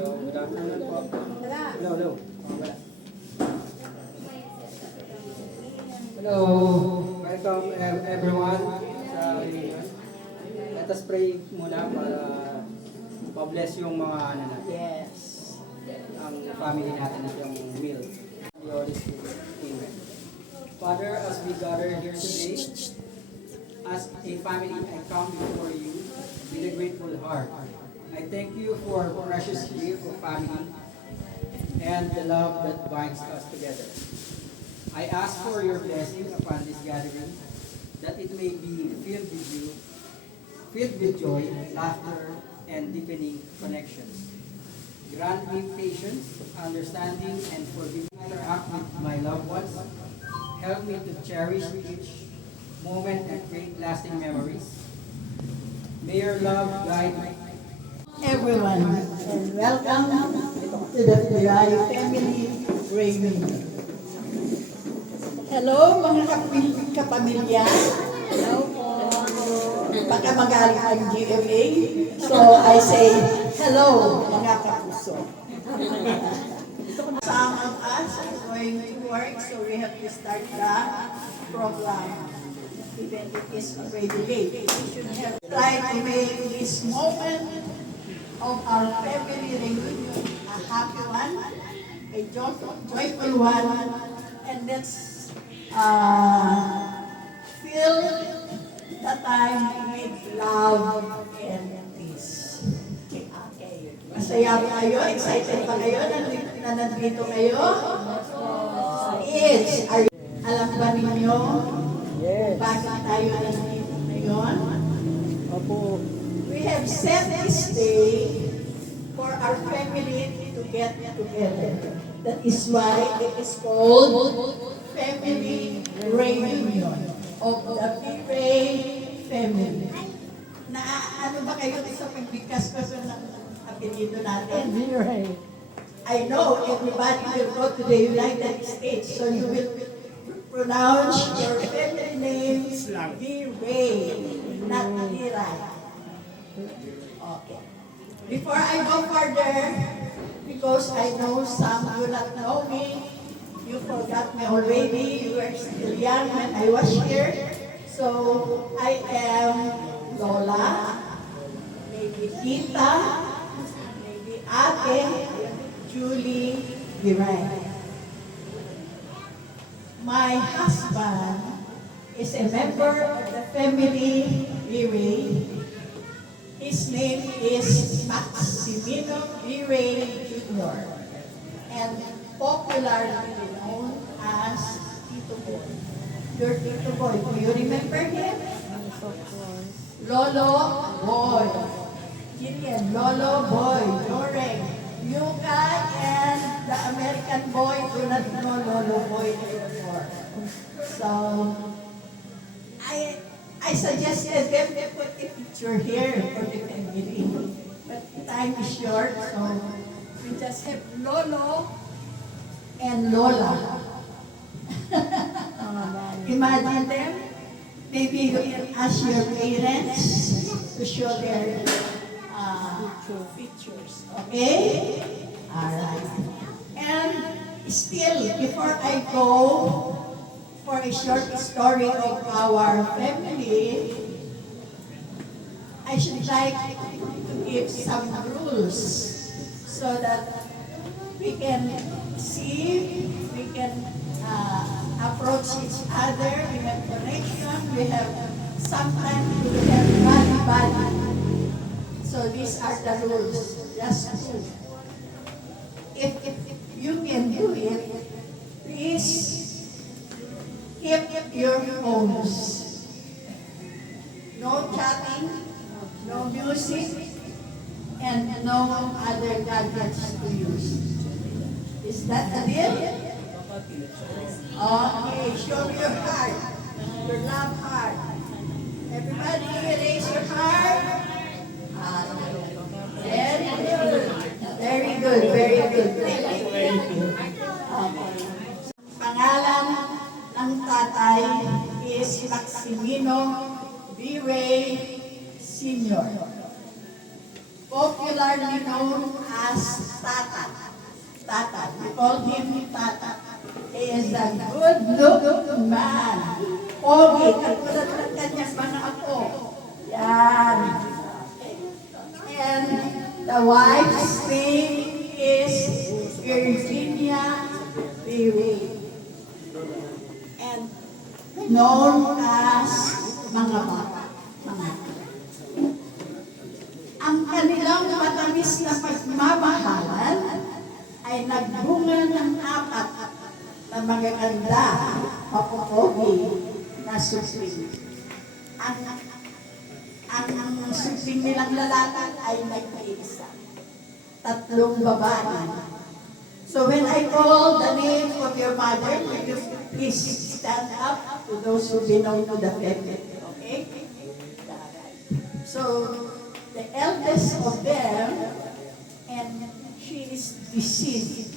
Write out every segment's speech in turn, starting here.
So, good afternoon po. Hello, hello. Hello. Welcome everyone sa reunion. Let us pray muna para pa-bless yung mga ano natin. Yes. Ang family natin at yung meal. The Holy Spirit. Amen. Father, as we gather here today, as a family, I come before you with a grateful heart. I thank you for a precious gift of family and the love that binds us together. I ask for your blessing upon this gathering, that it may be filled with you, filled with joy, laughter, and deepening connections. Grant me patience, understanding, and forgiveness to interact with my loved ones. Help me to cherish each moment and create lasting memories. May your love guide me. Everyone, and welcome to the Piray Family Reunion. Hello mga kapamilya. Hello po. Baka magaling ang GMA. So I say, hello mga kapuso. Some of us are going to work, so we have to start the program. Even if it is already late, we should have tried to make this moment of our family reunion a happy one, a joyful one, and let's fill the time with love and peace. Okay. Masaya ba kayo? Excited pa kayo na nandito kayo? Yes. Alam ba ninyo bakit tayo nandito ngayon? Opo. We have set this day for our family to get together. That is why it is called Family Reunion of the Piray Family. Na ano ba kayo sa pagbigkas ko ng apelyido natin? I know everybody will go to the United States, so you will pronounce your family names Piray, not Piray. Okay. Before I go further, because I know some do not know me, you forgot me already, you were still young when I was here. So, I am Lola, maybe Tita, maybe Ate, Julie Piray. My husband is a member of the family Piray. His name is Maximino Piray Jr. and popularly known as Tito Boy. Your Tito Boy, do you remember him? Lolo Boy. Gillian, Lolo Boy, Joreng, Yuka, and the American boy do not know Lolo Boy anymore. So, I suggested them to put a picture here for the family. But time is short, so we just have Lolo and Lola. Imagine them. Maybe you can ask your parents to show their pictures. Okay? Alright. And still, before I go for a short story of our family, I should like to give some rules so that we can see, we can approach each other, we have connection, we have sometimes we have body. So these are the rules. Just if you can do it, please keep your phones. No chatting, no music, and no other gadgets to use. Is that a deal? Okay, show me your heart, your love heart. Everybody raise your heart. Very good. Very good, very good. Thank you. Okay. Pangalan ng tatay is Maximino Piray Sr. Popular popularly known as Tata. Tata. We call him Tata. He is a good-looking man. Pogi, katulad ng kanyang mga apo. Yan. And the wife's name is Virginia Biwi. And known as mga bata. Ang kanilang matamis na pagmamahalan ay nagbunga ng apat na mga ganda, mapupogi na supling. Ang supling nilang lalaki ay nagkaisa. 3 babae. So when I call the name of your mother, will you please stand up to those who belong to the family, okay? So the eldest of them, and she is deceased.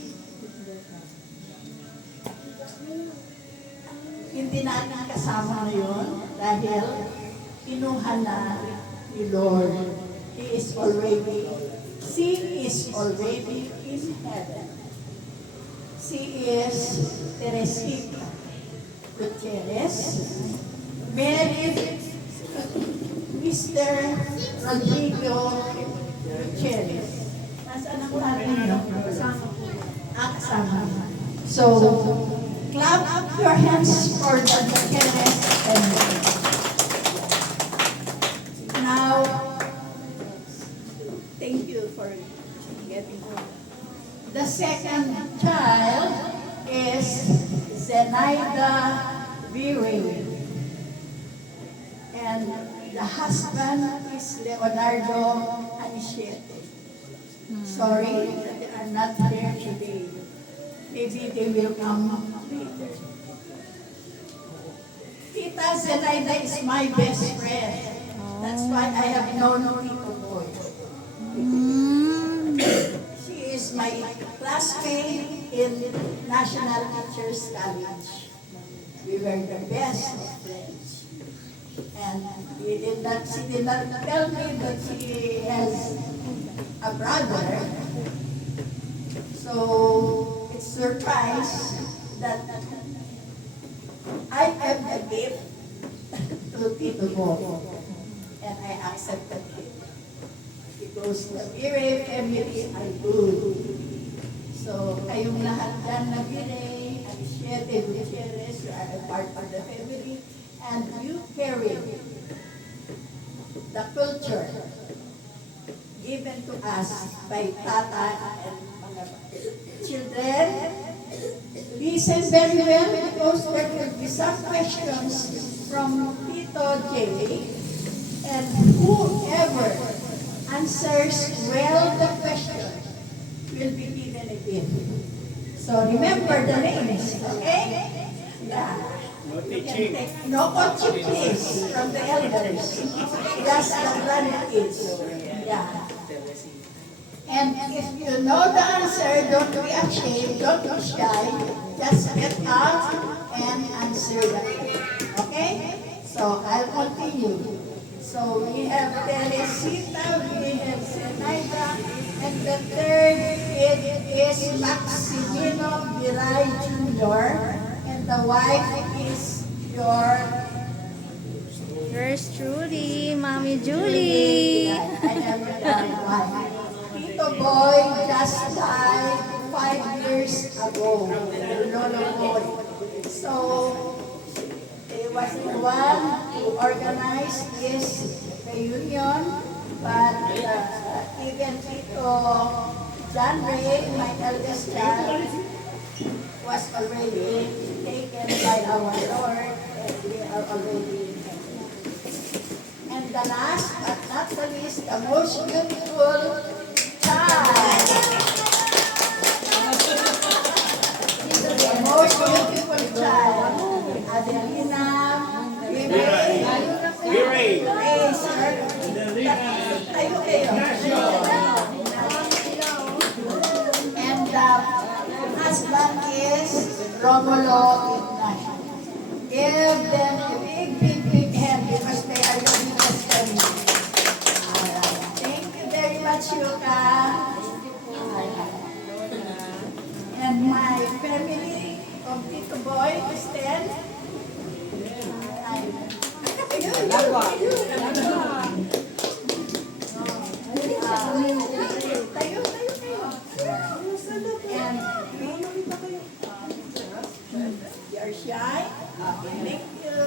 Hindi natin kasama ngayon dahil kinuha na ni Lord. She is already in heaven. She is Teresita Gutierrez, married Mr. Rodrigo Gutierrez. Nasaan ang tatay niyo? Kasama. So, clap up your hands for the Gutierrez family. Now, thank you for getting on. The second child is Zenaida Viring. And the husband is Leonardo Aniciete. Sorry that they are not there today. Maybe they will come later. Tita Zenaida is my best friend. That's why I have known Tito Boy. She is my classmate in National Teachers College. We were the best of friends. And she did not tell me that she has a brother. So it's surprise that I have a gift to Tito Boy. And I accepted it. Because the Bire family are good. So kayong lahat dyan na Bire, Aniciete, Gutierrez, you are a part of the family. And you carry the culture given to us by Tata and mga children. Listen very well because there will be some questions from Tito J. And whoever answers well the question will be given a gift. So remember the names, okay? Yeah. No coaching please from the elders. Just the grandkids. Yeah. And if you know the answer, don't be ashamed, don't be shy. Just get up and answer the okay? So I'll continue. So we have Teresita, we have Zenaida, and the third is Maximino Viray Jr. And the wife is Yours truly, Mommy Julie. I have a wife. Tito Boy just died 5 years ago. Lolo Boy. So he was the one who organized this reunion, but even Tito John Ray, my eldest child, was already taken by our Lord, and we are already in heaven. And the last but not the least, the most beautiful child. The most beautiful child, Adelina Viray. Tayo kayo. And the husband is Romulo Ignacio. Give them a big hand because they are the biggest family. Thank you very much, Luca. And my family of Tito Boy, Christian. Tayo. And you're shy. Thank you.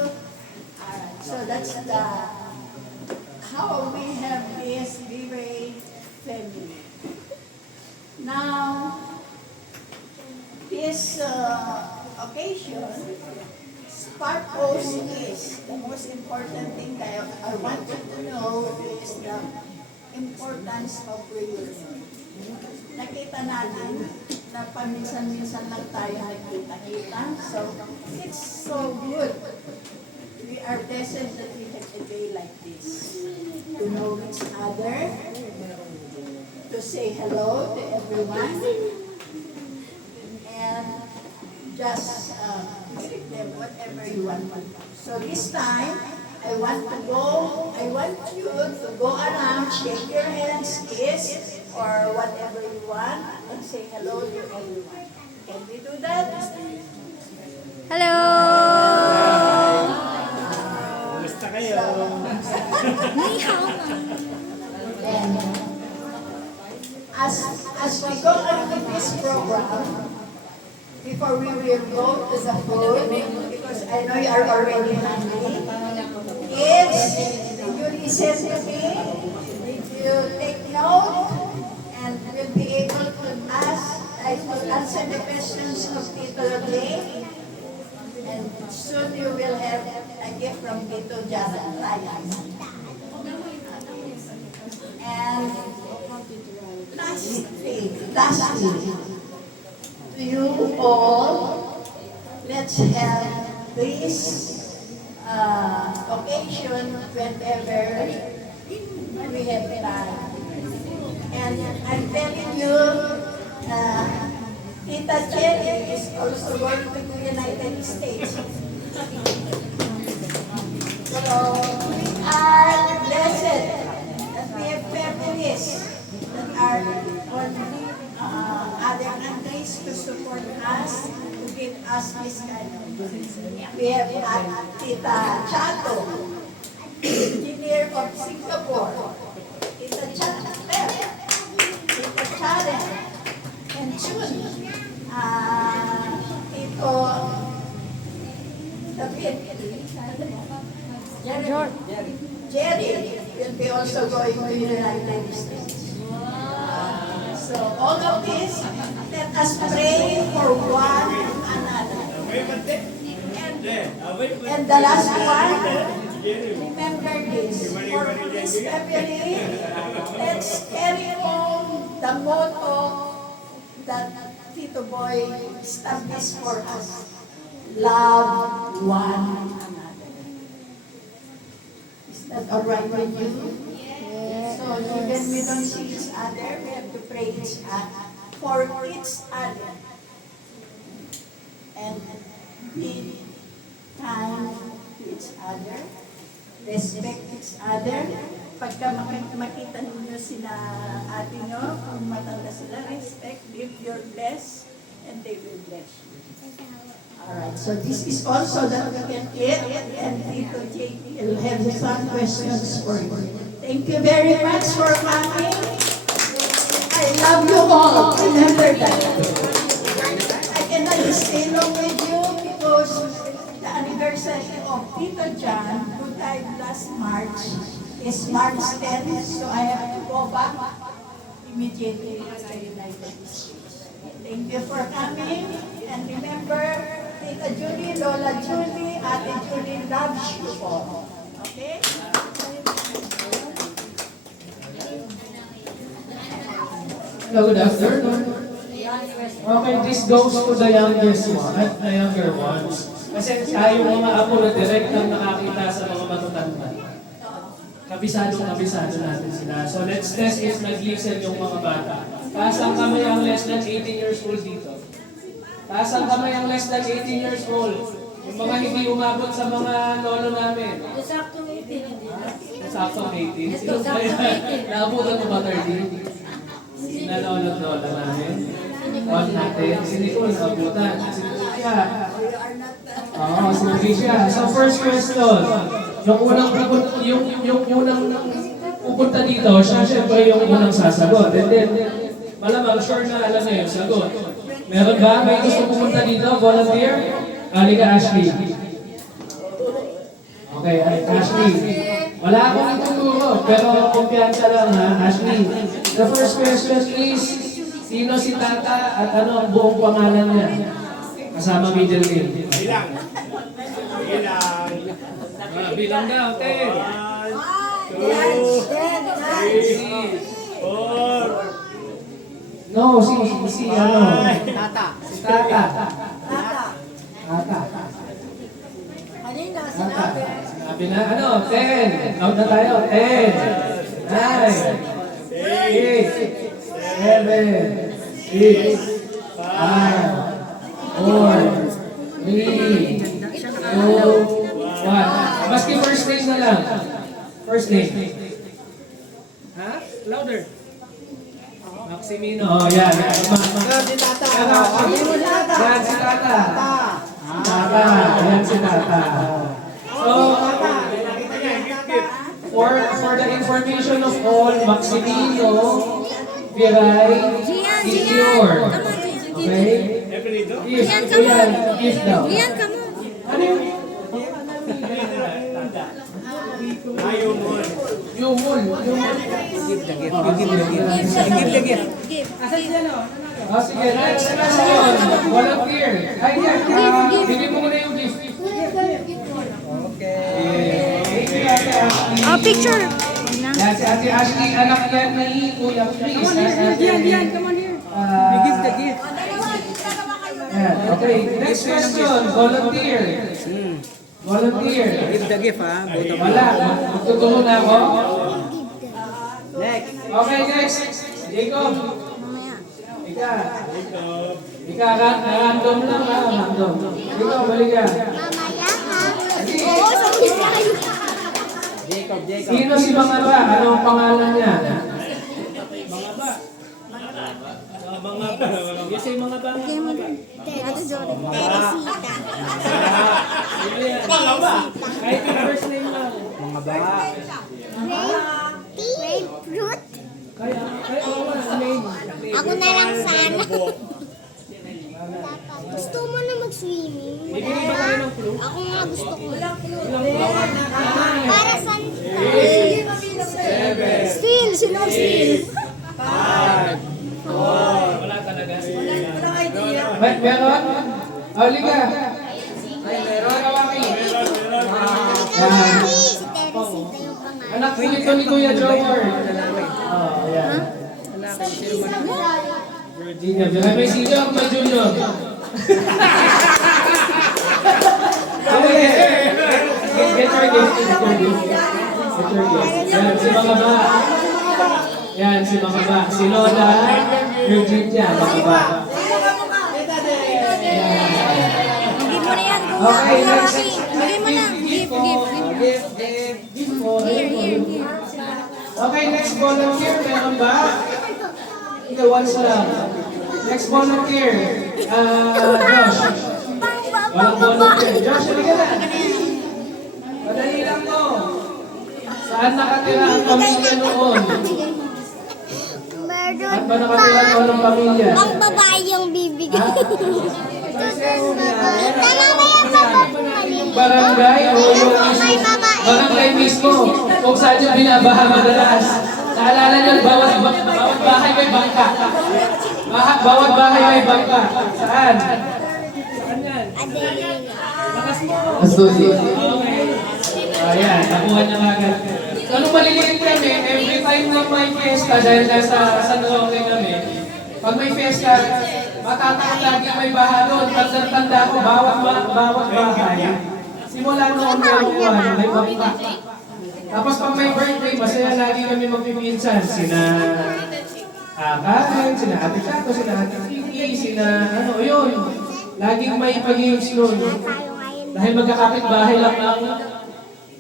Alright, so that's how we have this Vive family. Now, this occasion, Sparkos is the most important thing that I want you to know is the importance of reunion. Nakita natin na paminsan-minsan lang tayo nagkita-kita. So, it's so good. We are blessed that we have a day like this. To know each other, to say hello to everyone, and just give them whatever you want. So this time, I want you to go around, shake your hands, kiss, or whatever you want, and say hello to everyone. Can we do that? Hello! Kumusta kayo? Ni hao. And as we go on with this program, before we will go to the food, because I know you are already hungry, kids, did you listen to me? Did you take note? And will be able to answer the questions of Tito Lodley? And soon you will have a gift from Tito Ryan. And lastly, to you all, let's have this occasion whenever we have time. And I'm telling you, Tita Jenny is also going to the United States. So we are blessed that we have families that are on other countries to support us, to give us this kind of things. We have Tita Chato, engineer of Singapore, Tita Chato, Tita Charen, and Chun, Tito David, Jerry will be also going to the United States. So all of this, let us pray for one another. And the last one, remember this, for this family, let's carry on the motto that Tito Boy established for us. Love one another. Is that all right with you? Yes. So even we don't see each other, we have to pray for each other. And be kind to each other. Respect each other. Pagka makita ninyo sila ate nyo, kung matanda sila, respect, give your bless, and they will bless you. Alright, so this is also that we can eat, and Tito JP will have some questions for you. Thank you very much for coming. I love you all. Remember that. I cannot stay long with you because the anniversary of Tito John, who died last March, is March 10th, so I have to go back immediately to the United States. Thank you for coming, and remember, Tita Julie, Lola Julie, Ate Julie loves you all. Okay? Hello, good afternoon. Okay, this goes to the youngest one, the younger ones. Kasi yung mga apo na direct lang nakakita sa mga matutanda. Kabisado natin sila. So let's test if nag-listen yung mga bata. Taas ang kamay ang less than 18 years old dito. Taas ang kamay ang less than 18 years old. Yung mga hindi umabot sa mga lolo namin. Saktong 18, hindi na. Saktong 18. Naabutan mo ba 30? lola namin. On natin. Si Nicole, nabutan. Si Lucia. Oo, si Lucia. So first question. Yung unang pupunta dito, siya syempre yung unang sasagot. And then, malamang sure na alam niya yung sagot. Meron ba? May gusto pumunta dito? Volunteer? Halika, Ashley. Okay, Ashley. Wala akong ituturo, pero kumpiyansa lang ha, Ashley. The first question is, sino si Tata at ano ang buong pangalan niya? Kasama middle name. Bilang. Bilang. Bilang daw, 10. 1, 2, 3, 4. No, si ano? Tata. Si Tata. Tata. Tata. Kanina, Tata. Sinabi na, ano? 10. Count na tayo. 10. 9. 8. 7. 6. 5. 4. 3. 2. 1. Maski first name na lang. First name. Ha? Louder. Maximino. Oh, yan. Si Tata. Yan si Tata. Tata. Yan si Tata. So, for the information of all, Maximino, Viray, Senior. Okay? Gift. Yan. Gift daw. Lian, kamu. Ano yun? Ayaw mo. Yumul. Give the gift. Give. Ah, sige. Next question. Volunteer. Ay, yan. Bigyan mo muna yung gift. Okay. Thank you, Ate Ashley. Oh, picture. Yan, si Ate Ashley, anak yan ni Kuya Chris. Diyan, come on here. Give the gift. Yan, okay. Next question. Volunteer. Volunteer. Give the gift ha. Both of you. Wala. Magtutulong na ako. Next. Okay, next. Jacob. Mamaya. Ika, random lang ha. Random. Jacob, balik ka. Mamaya ha. Oo, sabi tayo. Jacob. Sino si Mangaba? Ano ang pangalan niya? Yes, ay mga ba? Bigyan mo din. Ate Jory. Teresita. Kahit yung first name lang. Mga ba? Grapefruit. Kaya oo nga, name. Ako na lang sana. Gusto mo na mag-swimming? Bibili ba tayo ng clue? Ako nga gusto ko. Ilang Para saan? Still. Sino still? Wala talaga. Meron? Halika. Ay, meron. Yan. Si Teresita yung pangalan. Anak nito ni Kuya Jower. Oh, yan. Virginia. May senior, may junior. Okay. Get your gift. Get your gift. Yan, si mga ba. Yan, si mga ba. Si Lola, Virginia, mga ba. Bigyan mo na yan. Okay, next. Bigyan mo na. Gift. Here. Okay, next volunteer. Meron ba? Ikaw, once lang. Next volunteer. Josh. Walang volunteer. Josh, halika na. Madali lang to. Saan nakatira ang pamilya noon? Saan ba nakatira ang walang pamilya? Pang babae yung bibigay. Tama ba yan, babae? Barangay o yung May babae. barangay mismo kung saan yung binabaha madalas. Naalala niyo, bawat bahay may bangka. Bawat bahay may bangka. Saan? Saan yan? Astudio. Okay. Ayan, nakuha niya agad. Anong maliliit kami, every time na may fiesta, dahil nasa San Roque kami, pag may fiesta, matatakot lagi may baha doon. Tanda ko, bawat bahay. Simula noon may bangka. Tapos pag may birthday, masaya lagi kami magpipinsan. Sina Karen, sina Ate Chato, sina Ate Kiki, sina ano, yun. Laging may pag-games noon. Dahil magkakapit-bahay lang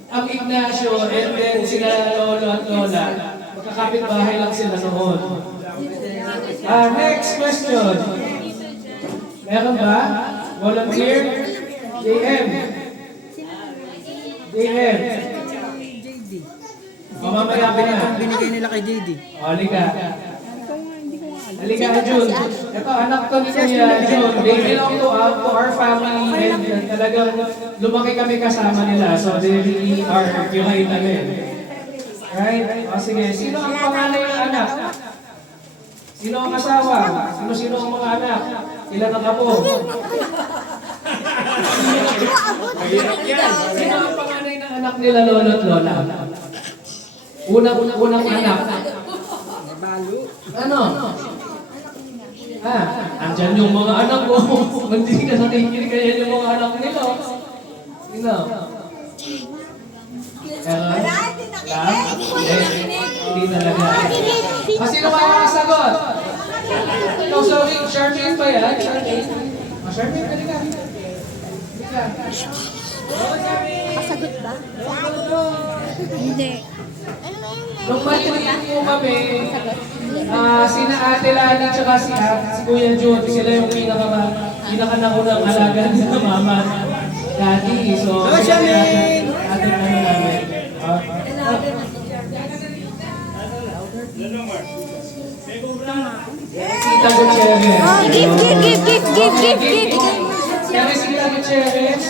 ang Ignacio and then sila Lolo at Lola. Magkakapit-bahay lang sila noon. Next question. Meron ba? Volunteer? JM. JM. O mamaya ka na. Binigay nila kay JD. O, halika. Halika, Jun. Ito, anak to ni Kuya Jun. They belong to our family and talagang lumaki kami kasama nila. So, they really are behind namin. Right? O, sige. Sino ang panganay ng anak? Sino ang asawa? Sino ang mga anak? Ilan ang apo? Sino ang panganay ng anak nila, lolo at lola? Unang anak. Ano? Andyan yung mga anak ko. Hindi ka nakikinig kaya yung mga anak nila. Sino? Hindi talaga. Sino makakasagot? No, sorry, Charmaine pa yan? Charmaine? Charmaine, halika. Pasagot ba? Hindi. Nung maliliit po kami, sina Ate Lani tsaka si Kuya Jun, sila yung pinaka-nakunang alaga sa mama at daddy. So, Charmaine! Ate Lani namin. Sita Gutierrez. Give. Kami Sita Gutierrez.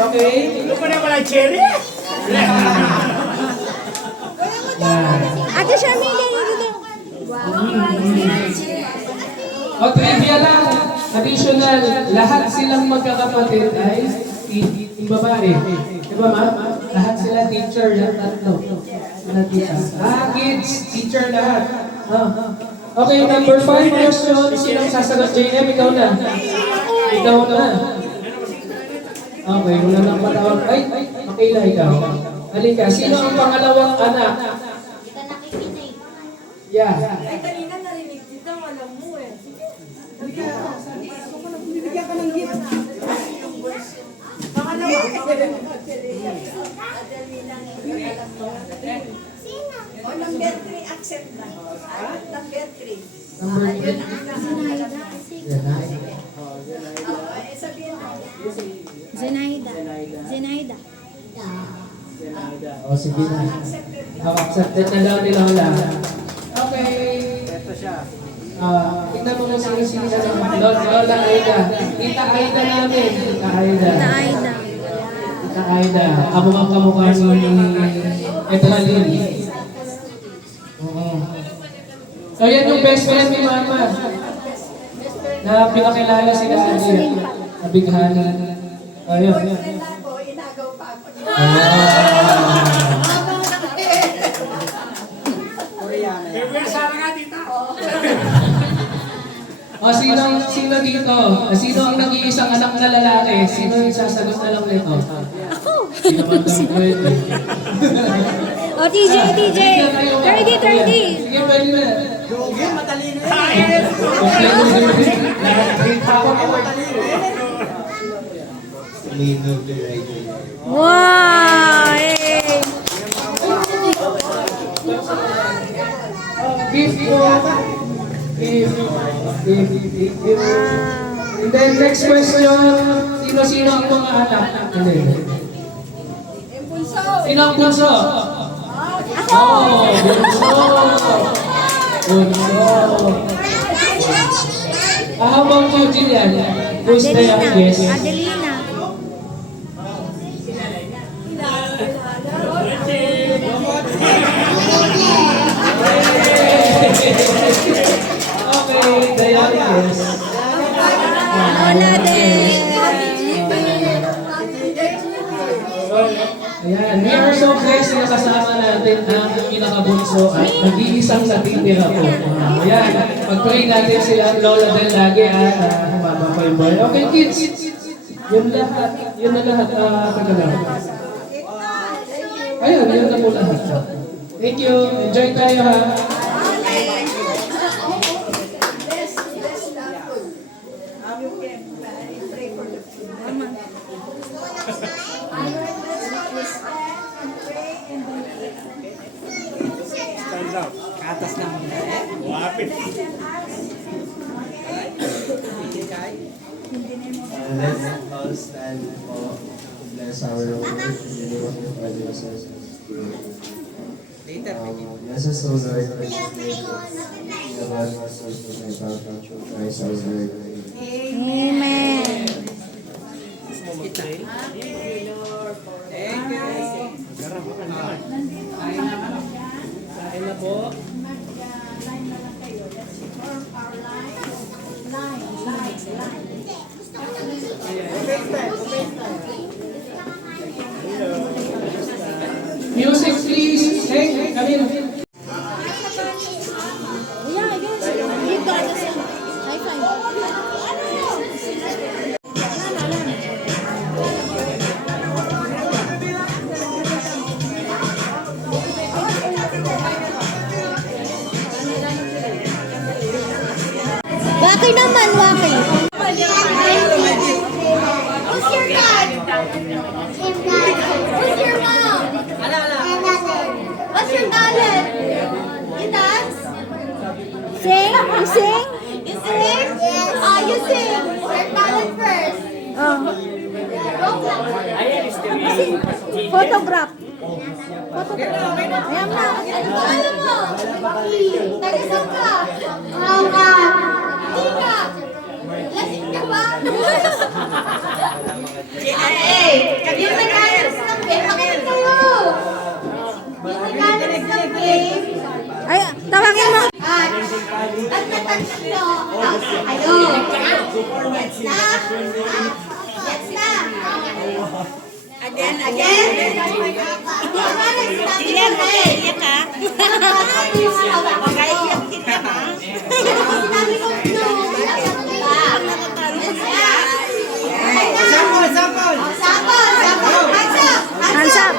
Okay? Ano pa na wala cherry? Ate Shamila, dito. O trivia lang, additional, lahat silang magkakapatid ay babae. Diba ma'am? Lahat sila teacher, yan tatlo. Sila tita. Kids, teacher lahat. Okay, number 5 question. Sinong sasagot? JM, ikaw na. Ikaw na. Okay, wala nang patawag. Ay, okay na ikaw. Halika, sino ang pangalawang anak? Yeah. Ay, kanina narinig dito, alam mo eh. Pangalawa. O, number 3, accept na. Number 3. Number 3. Sabihin mo. Zenaida. O, sige na. Accepted na daw ni Lola. Okay. Ito siya. Tingnan mo kung sino Lola Aida. Tita Aida namin. Tita Aida. Tita Aida. Kamukha ni Edralyn. Oo. So yan yung best friend ni Mama. Na pinakilala sila sa niya. Nabighani. Ayun. Boyfriend ako, inagaw pa ako. Koreana. Pero sana nga dito. O sino dito? Sino ang nag-iisang anak na lalaki? Sino yung sasagot na lang nito? Sino man daw pwede? O, TJ. 30. Sige, pwede na. Yogi, matalino yan. Wow! Beef po. Beef. And then next question, sino ang mga anak? Sino ang bunso? Bunso. How about you, Jillian? Who's the youngest? Adelina. Okay, the youngest. Lola din. Ayan, we are so blessed na kasama natin ang pinakabunso at nag-iisang natitira po. Ayan, pag-pray natin sila Lola din lagi at humaba pa yung boy. Okay, kids. Yun na lahat. Ayun, yun na po lahat. Thank you. Enjoy tayo ha. Bless the food. You can pray for the food. Stand up. Katas lang. Wapit. Let's all stand po to bless our Lord in the name of the Father, the Son, and the Spirit. Bless us, O Lord, precious name, the blood of our souls, and the power of through Christ our Lord. Amen. Thank you. Kain na po. Line na lang kayo. Let's form our line. Music please. Hey, come in. Yeah, I guess. Give God a high five. Waki naman, waki. Who's your dad? Who's your mom? What's your talent? You dance? Sing? You sing? You sing? You sing. Your talent first. Oh. Photograph. Photograph. Ayan na. Ano ba alam mo? Taga-saan ka? Tika. Lasing ka ba? Okay. Yung mechanics ng game, makinig kayo. Yung mechanics ng game, Ay, tawagin mo. at natouch nyo, ayun. Gets na? Gets na? Again. Kumari, sinabi ko na eh. Pagkaiyak kita ba? Sinabi ko no. Sample. Hands up.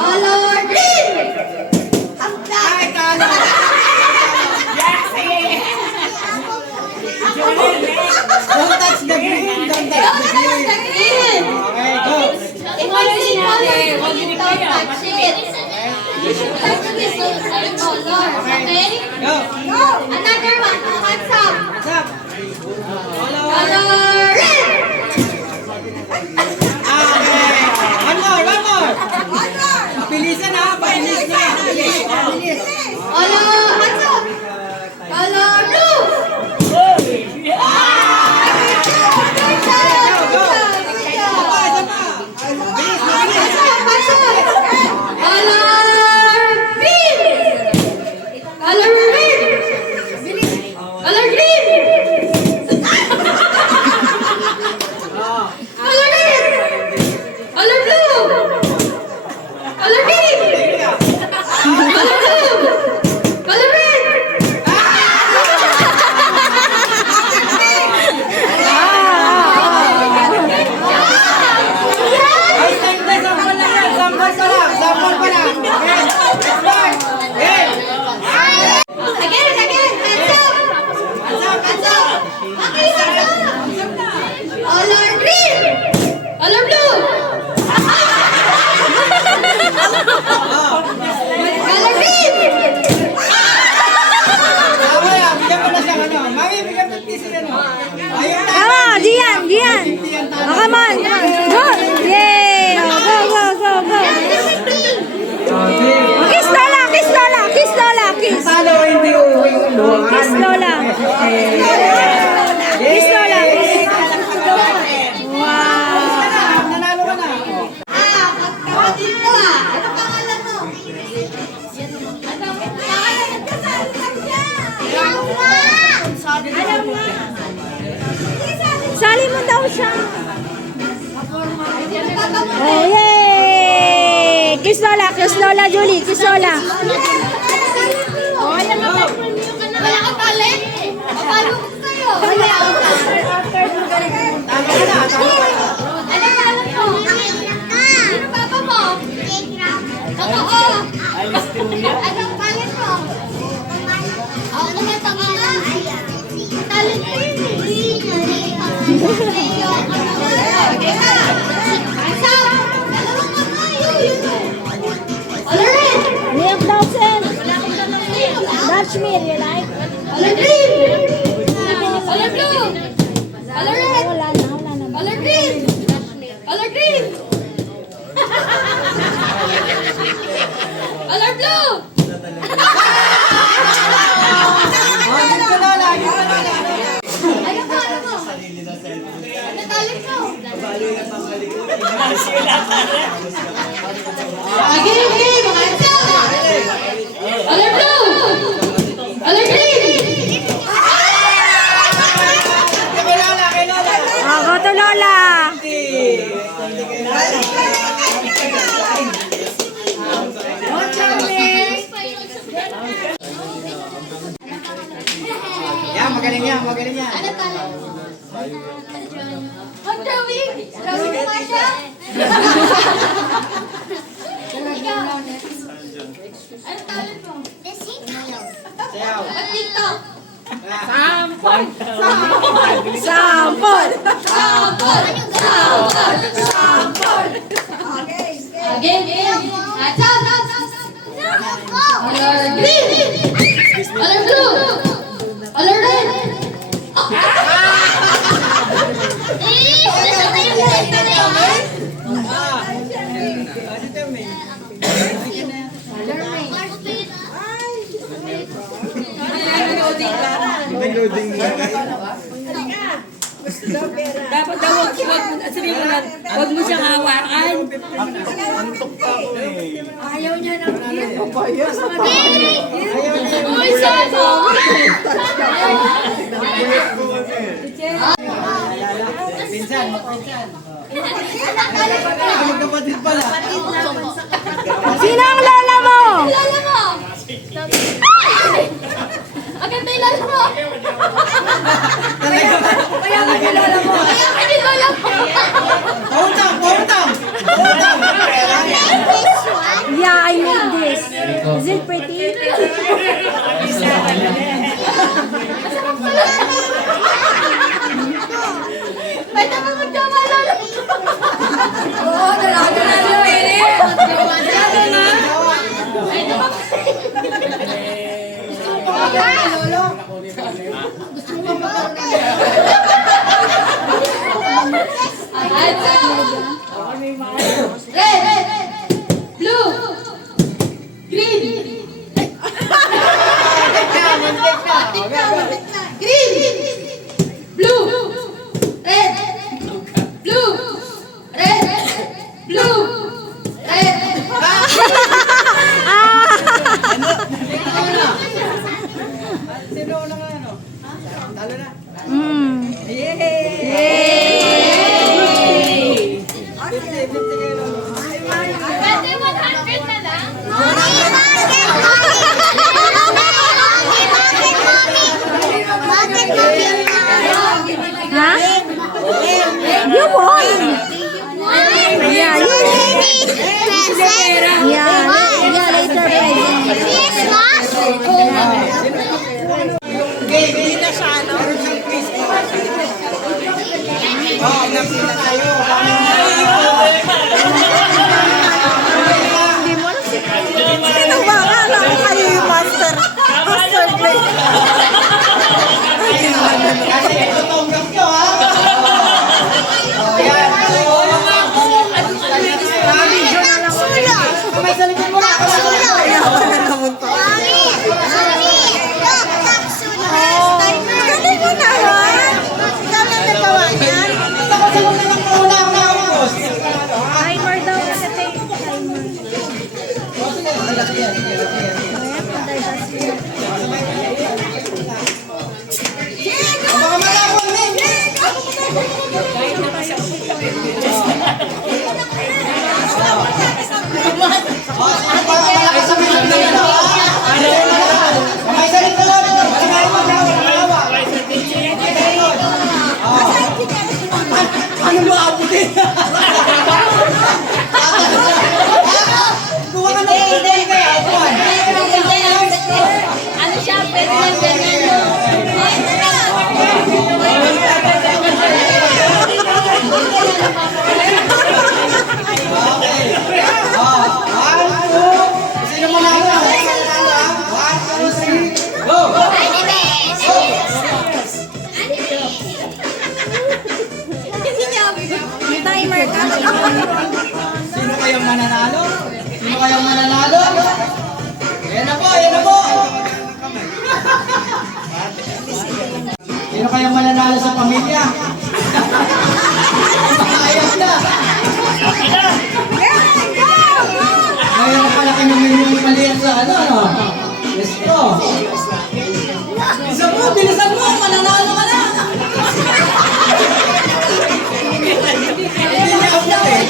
Oh Lord, green! Ang dami! Don't touch the green. Don't touch the green. Okay, go. If I see color green, don't touch it. You should touch this other color, okay? Go. Another one, hands up. What's up? Color red! Okay. One more. Pabilisan ha. Pabilis na. Pabilis. Color, hands up. Color blue! Gian. Oh, come on. Go. Yay. Oh, go. Kiss Lola. Kiss. Talo, hindi uuwi ulo. Kiss Lola. Kiss Lola. Wow. Nanalo ka na. Dito ano pangalan mo? Ano pangalan? Nagkasali ka dyan! Alam mo! Sali mo daw siya. Oh, yay! Kiss Lola, Julie. Kiss Lola. Oh, ayan na ba? Wala ka talent? Papalo ko sa'yo. Tama ka na. Ano pangalan mo? Sino papa mo? Totoo. Anong talent mo? Ako naman tama nga. Talent mo yun eh. Leo, ano ba? Teka. Asa? Dalawang kamayo yun o. All right. Milk Dawson. Wala akong dalawang Leo. Dutch meal, you like? Color green. Color blue. Color red. Wala na, wala na. Color green. Color green. Color blue. Ano mo? Ano mo? Ano talent mo? Sige, sige, mga answer. Color blue. Color green. Go to Lola. Yan, magaling yan, magaling yan. Ano talent mo? Mag-drawing. Drawing mo nga siya. Ikaw. Ano talent mo? Sayaw. Mag-tiktok. Sampol. Sampol! Sampol! Game, game. Atas! Color green! Color blue! Color red! Dapat daw sabihin mo na, huwag mo siyang hawakan. Ayaw niya ng Uy, sabo! Pinsan, magpinsan. Magkapatid pala. Sino ang Lola mo? Lala mo! Ay! Maganda yung lala mo! Kaya ka yung lola mo. Kaya ka yung lala mo! Pautang, pautang. Yeah, I made this. Is it pretty? Pwede mo magjawa lala mo! Oo, dalaga na lang eh. Dalaga na. Pwede mo Red! Blue! Green! Green! Blue! Red! Blue! Red! Blue! Red! Sino na nga ano? Talo na. Mm. Yay! 50 kayo. Pwede 100 na lang? Ha? You won. Yeah, you Yeah, later present. Okay, hindi na siya ano. Meron siyang quiz. Oh, napila tayo. Sino ba? Alam ko kayo yung master. Master play. Kasi ito tonggap nyo, ha? Oh, yan. Kamay sa likod mo na. Galing mo naman. Ikaw lang nagawa niyan. Sagot na lang muna ako na ako, boss. Timer daw kasi timer. Baka malawang din. Malaki sa mga na. Kamay sa likod na lang. Ano mo abutin? Kuha ka na hindi kaya abuan. Ano siya? Pwede lang ganyan, no? Ha? kayang mananalo sa pamilya? Ayos na! Ayaw na pala kinumili yung maliit sa ano. Yes po. Bilisan mo! Mananalo ka na! Hindi niya upload eh.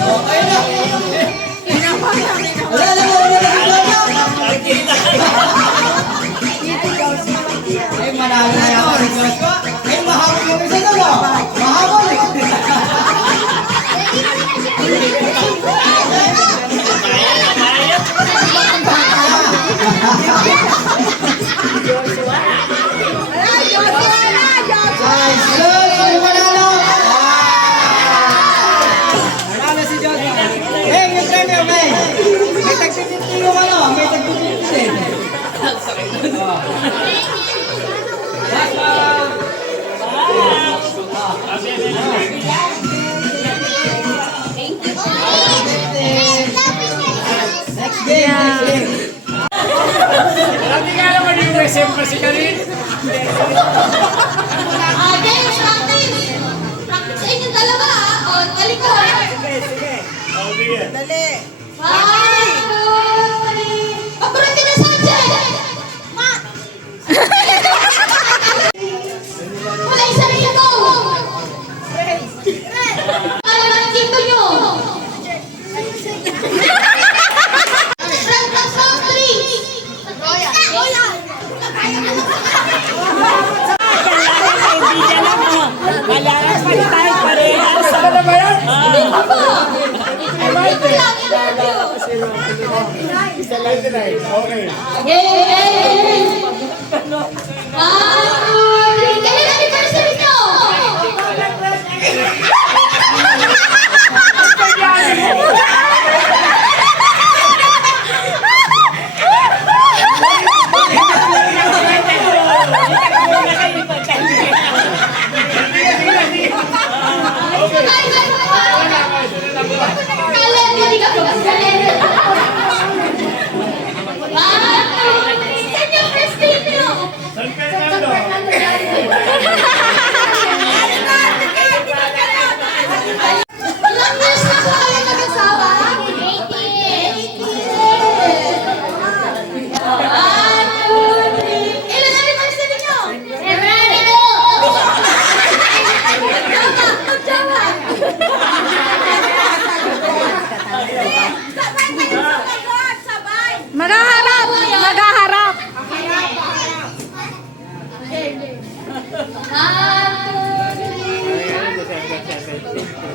Okay na. Wala na mo na ay, manalo na ako si Joshua. Ay, mahabol yung isa doon, oh. Mahabol eh. Guys, hello, sino manalo? Manalo si Joshua. Hey, yung premyo, may. May tag-50 yung ano, may tag-50 din. Oh. Next game. Hindi nga naman yung SM kasi kanina. James, practice! Practice sa inyong dalawa, ah. O, balik ko, ah. Oh, sige. Paborito na subject! Math! Wala isa rin ito! Ano ang dito nyo? Friend plus of three! Royal! Ano na ba yan? Hindi pa ba? Ito lang, interview! 99. Okay. Yay! Kailan anniversary nyo? Kailan, hindi ka pagkasalit. Saan yung first date nyo? San Fernando. Ilang years na po kayo mag-asawa? 18. Ilan anniversary nyo? February 2. Tama. Magaharap! Magaharap!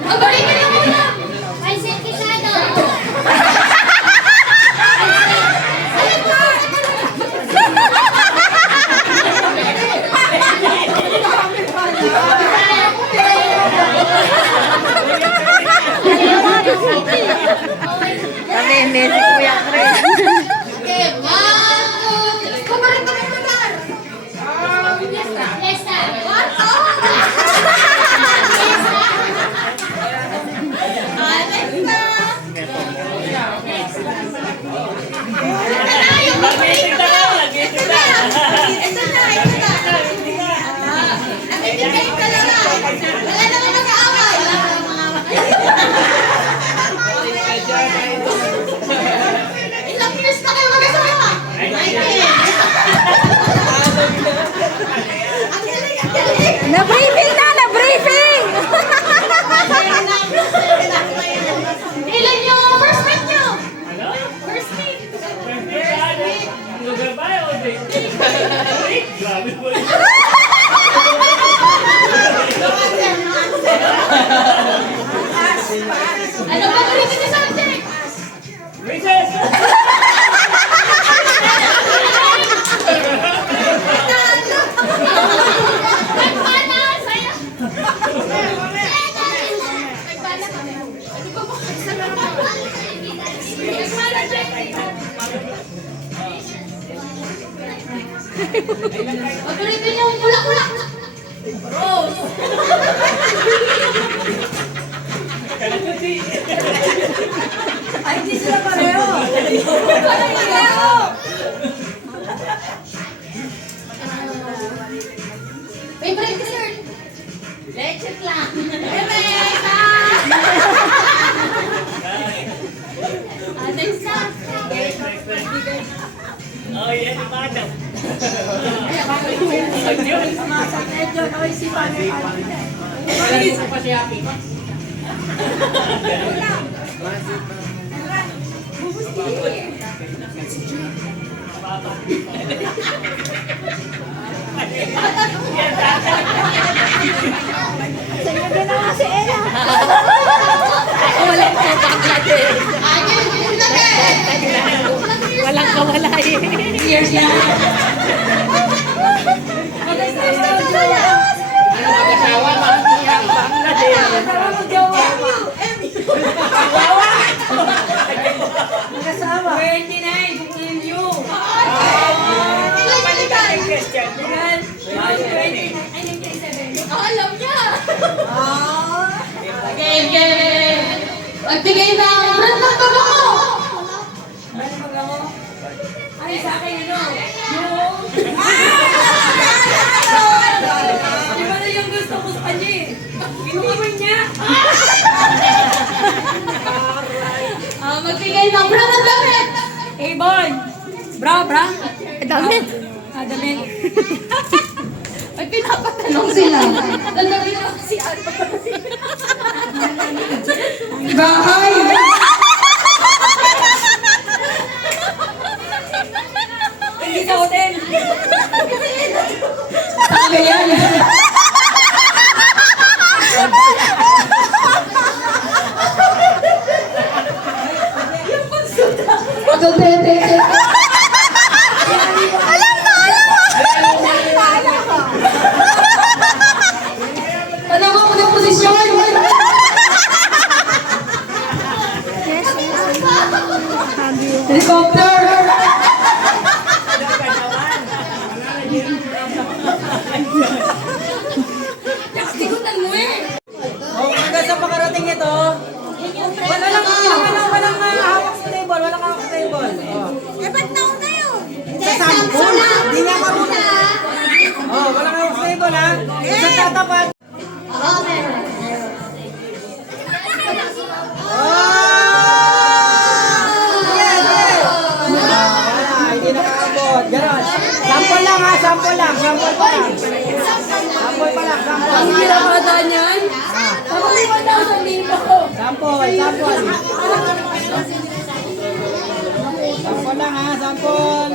Paborito nyo muna! Pancit Quezado! Kami, Messi, Kuya Chris. Okay, 1, 2, 3. Paborito nyo muna! Lesta! What? Ilang years na kayo mag-asawa? 19. Ang galing, ang galing! Na-briefing na! Na-briefing! Ilan yung first meet nyo? First meet. Lugar ba o date? Grabe po. Ano ba ulit yung subject? Recess! Nagpana! Saya! Nagpana kami. Ano ba ba? Nagpana, Jackie. Paborito niyo yung bulak-bulak. Rose. Ay, hindi sila pareho. Pareho. Oh, yan, madam. Sa'yo ginawa si Ella. Walang kapaglatin. Walang kawalay. Years na. Kasama. 29, buksan niyo. Question. Yan. 29, ay, 97. Alam niya. Game. Magbigay na ang brand ng bango. Ano magawa? Ay, sa akin, ano? Yung... Di ba na yung gusto ko sa kanya eh? Inuman niya. Magbigay ng brand ng damit. Hey, boy! Bra? Damit. Damit. Ay, pinapatanong sila. Dadawin mo si ano. Bahay. Hindi sa hotel. Ano yan? Ano ba mo ng posisyon? Helicopter. Tigutan mo eh. Oh, hanggang sa makarating ito, walang hawak sa table, walang hawak sa table. Oh. Eh, ba't nauna yun? Sa sampol, hindi niya marunong. Oh, walang hawak sa table ha. Isang tatapat. Oo, meron. Wala, hindi nakaabot. Ganon. Sample lang ha, sample lang. Sample pa lang. Sample pa lang, sample. Ang hirap ata niyan. Ako 5,000 Sample, sample. Sample lang ha, sample.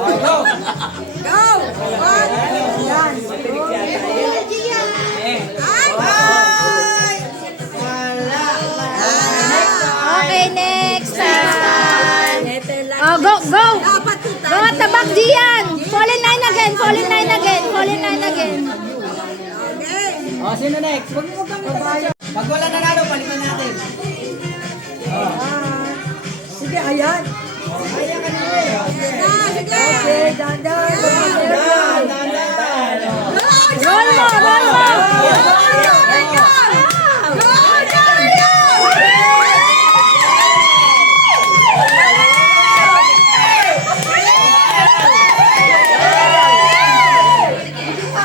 Oh, go. Okay, next time. Oh, go. Go at the back, Gian. Fall in line again. Oh, sino next? Huwag kang itayo. Pag wala nanalo, palitan natin. Sige, ayan. Kaya ka na eh. Okay, dandan. Roll mo.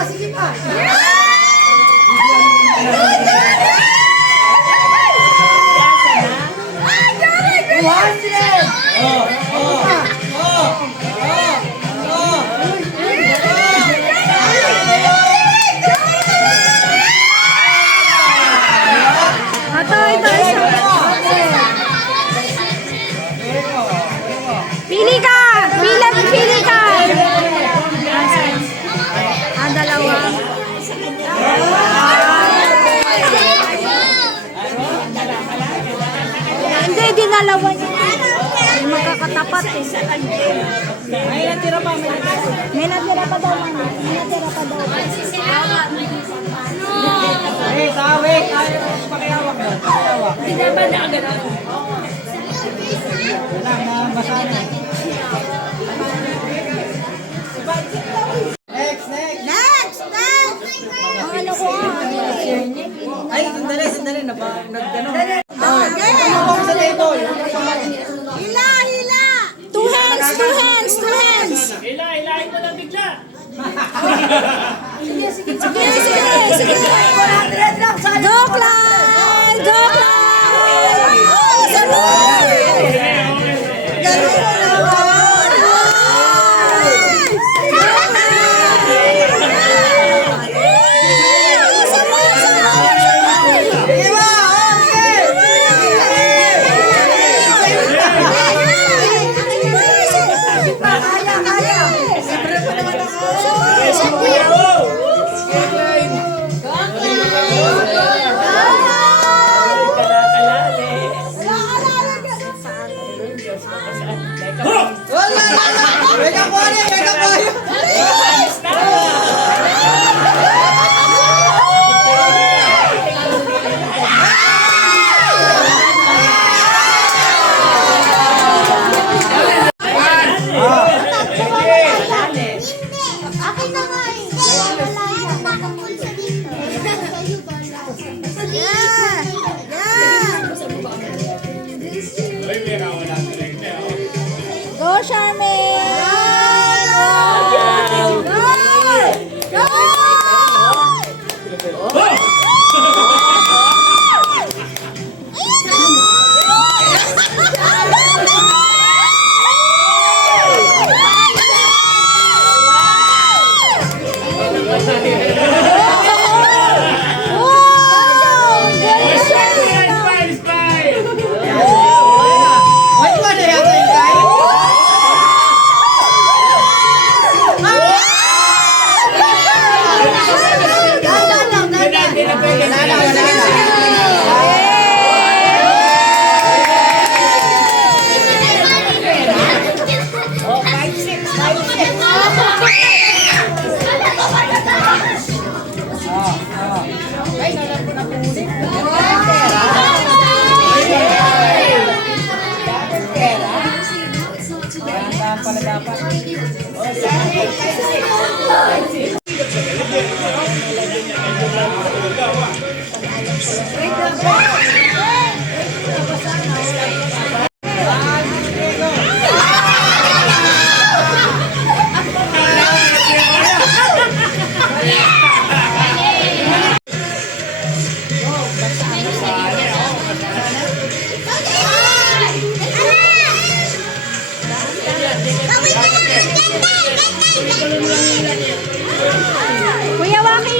Sige pa. Ito, isa. Pili ka. Dalawa. Hindi, dinalawa niya. Magkakatapat eh. May natira pa, May natira pa daw, mama. Eh, tawag. Pakihawak doon. Pakihawak. Hindi naman na agad ako. Wala, nabasa na. Next. Ang ano ko Ay, sandali. Nag-gano. Tumawag sa table. Two hands. Hilahin mo lang bigla. Sige. Go, Clyde! Kuya Waki!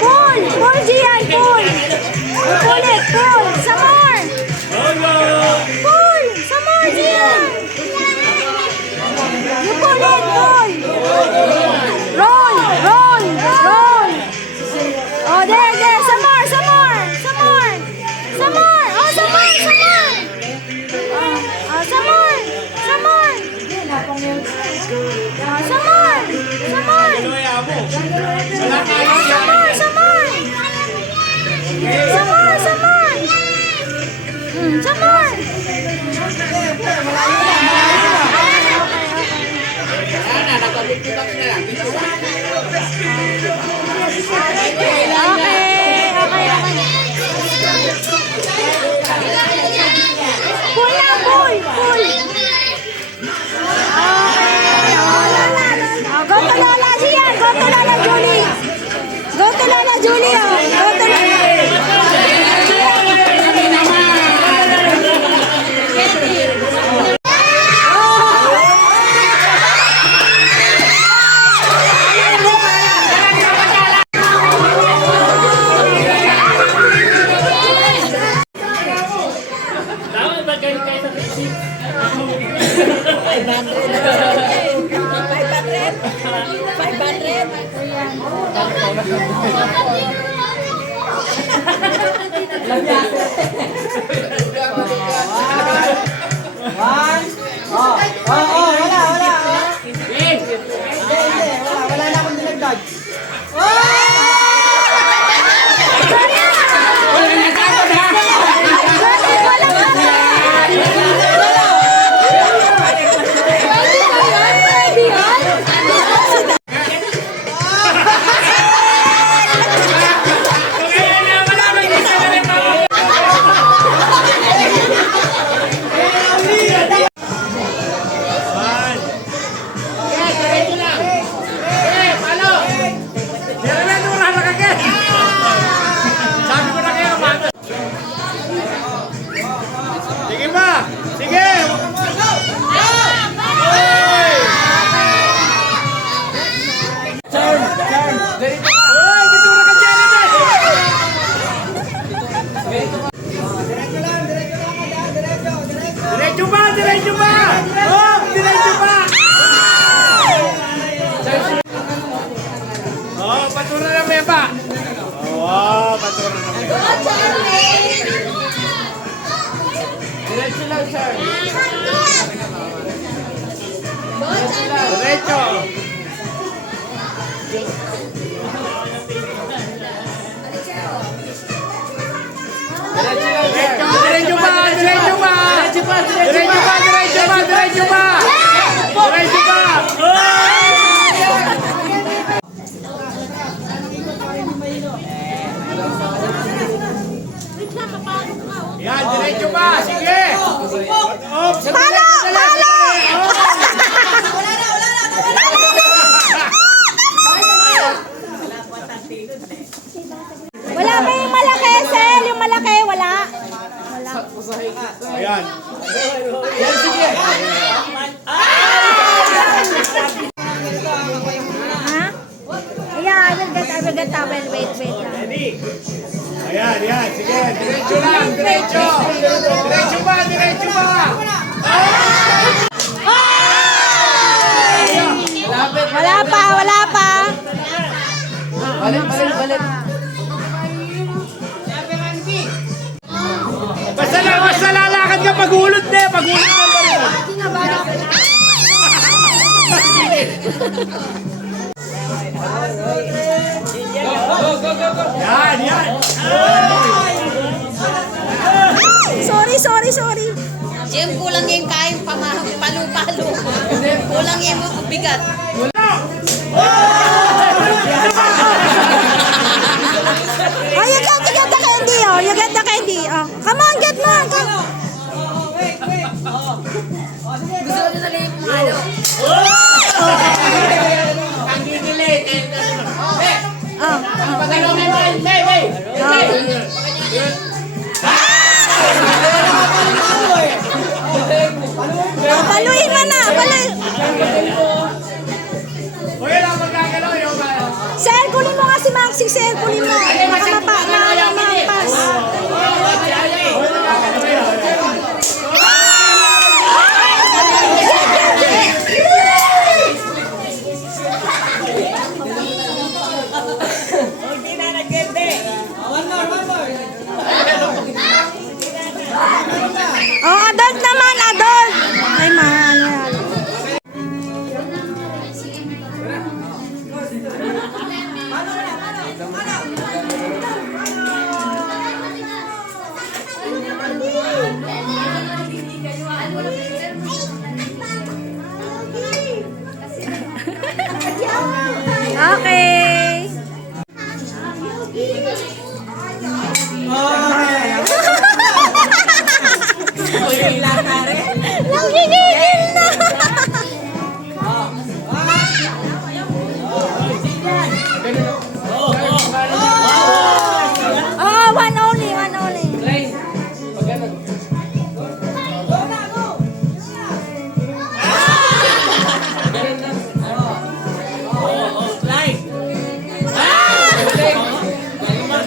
Pull! Pull, Gian! Pull! Pull it! Pull! Some more! Pull! Some more, Gian! You pull it! Pull! Roll! Roll! Roll! Oh, there! There! Some more! Some more! Some more! Some more! Oh, some more! Some more! Oh, some more! Some more! Oh, some more! Some more! Some more! Some more! Some more! Some more! Some more! Okay, okay, okay. Pull na, pull, pull. Okay, oh, go to Lola, Gian. Go to Lola, Julie. Go to Lola, Julie, oh. Go to Lola. One. Wala. Hindi, wala na akong dinagdag. Sige ba? Sige! Uy, bitura ka dyan, Diretso ba? Diretso ba? Oh, diretso ba? Oh, patura na Beba. Oh, patura na Beba. Diretso lang, sir. Diretso. Diretso ba? Diretso ba? Diretso ba? Diretso ba? Diretso ba? Diretso ba? Wala ba yung malaki, Sel? Yung malaki, wala. Ayan. Ha? Yeah, I will get towel. Wait. Ayan, ayan. Sige, diretso lang, diretso. Diretso ba, diretso ba? Wala pa. Balik. Basta lalakad ka pag-ulot na. Pag-ulot na ba rin? Go. Yan. Sorry. Jim, kulang yung kain palo-palo. Kulang yung bigat. Oh, you get the candy. You get the candy. Oh, come on, get more. Come. Gusto ko na sabihin kung ano. Ang gigilit. Paluin mo na. Uy, lang magkagalaw yung Sel, kunin mo nga si Maxi. Sel, kunin mo. Baka mapas. Oh, adult naman, adult. Ay, ano yan. Okay. Nanggigigil na. Oh, one only. Line. Pag ganun. Ganun lang. Charmaine, tayo mo muna.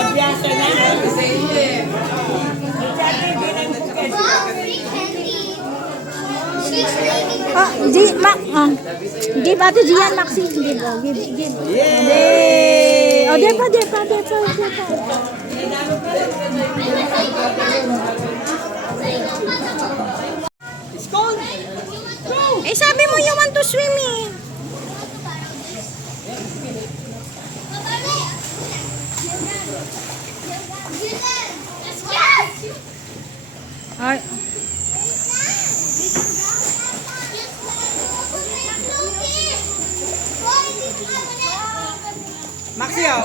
Pag ganun. Kasi hindi. Give Ate Gian, Maxi. Give. Yay! Oh, depa. Eh, sabi mo you want to swim eh. Ay.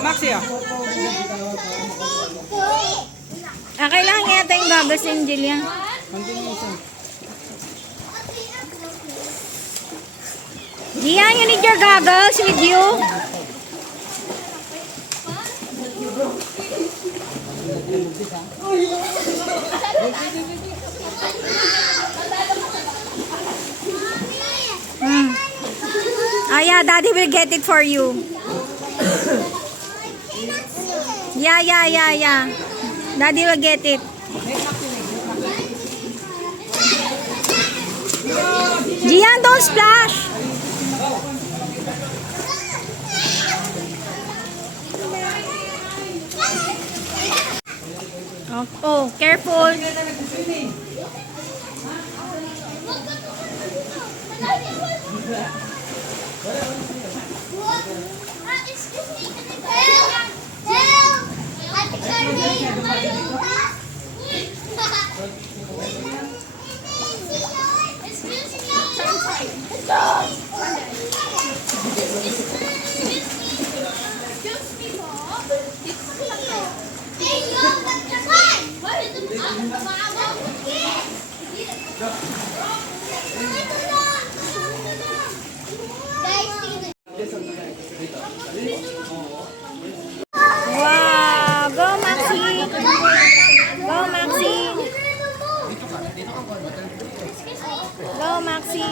Maxi. Kailangan yata yung goggles ni Jillian. Gian, you need your goggles with you. Yeah, Daddy will get it for you. Yeah. Daddy will get it. Gian, don't splash. Oh, careful. Wow! Go, Maxi! Go, Maxi! Go, Maxi!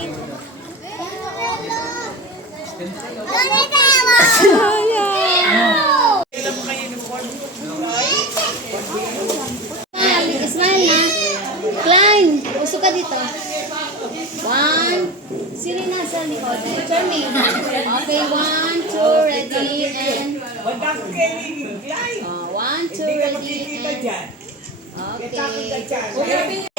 Smile na. Klein, uso ka dito. One. Siri na sa likod. Turn me. Okay, 1, 2, ready, and... 1, 2, ready, and... Okay.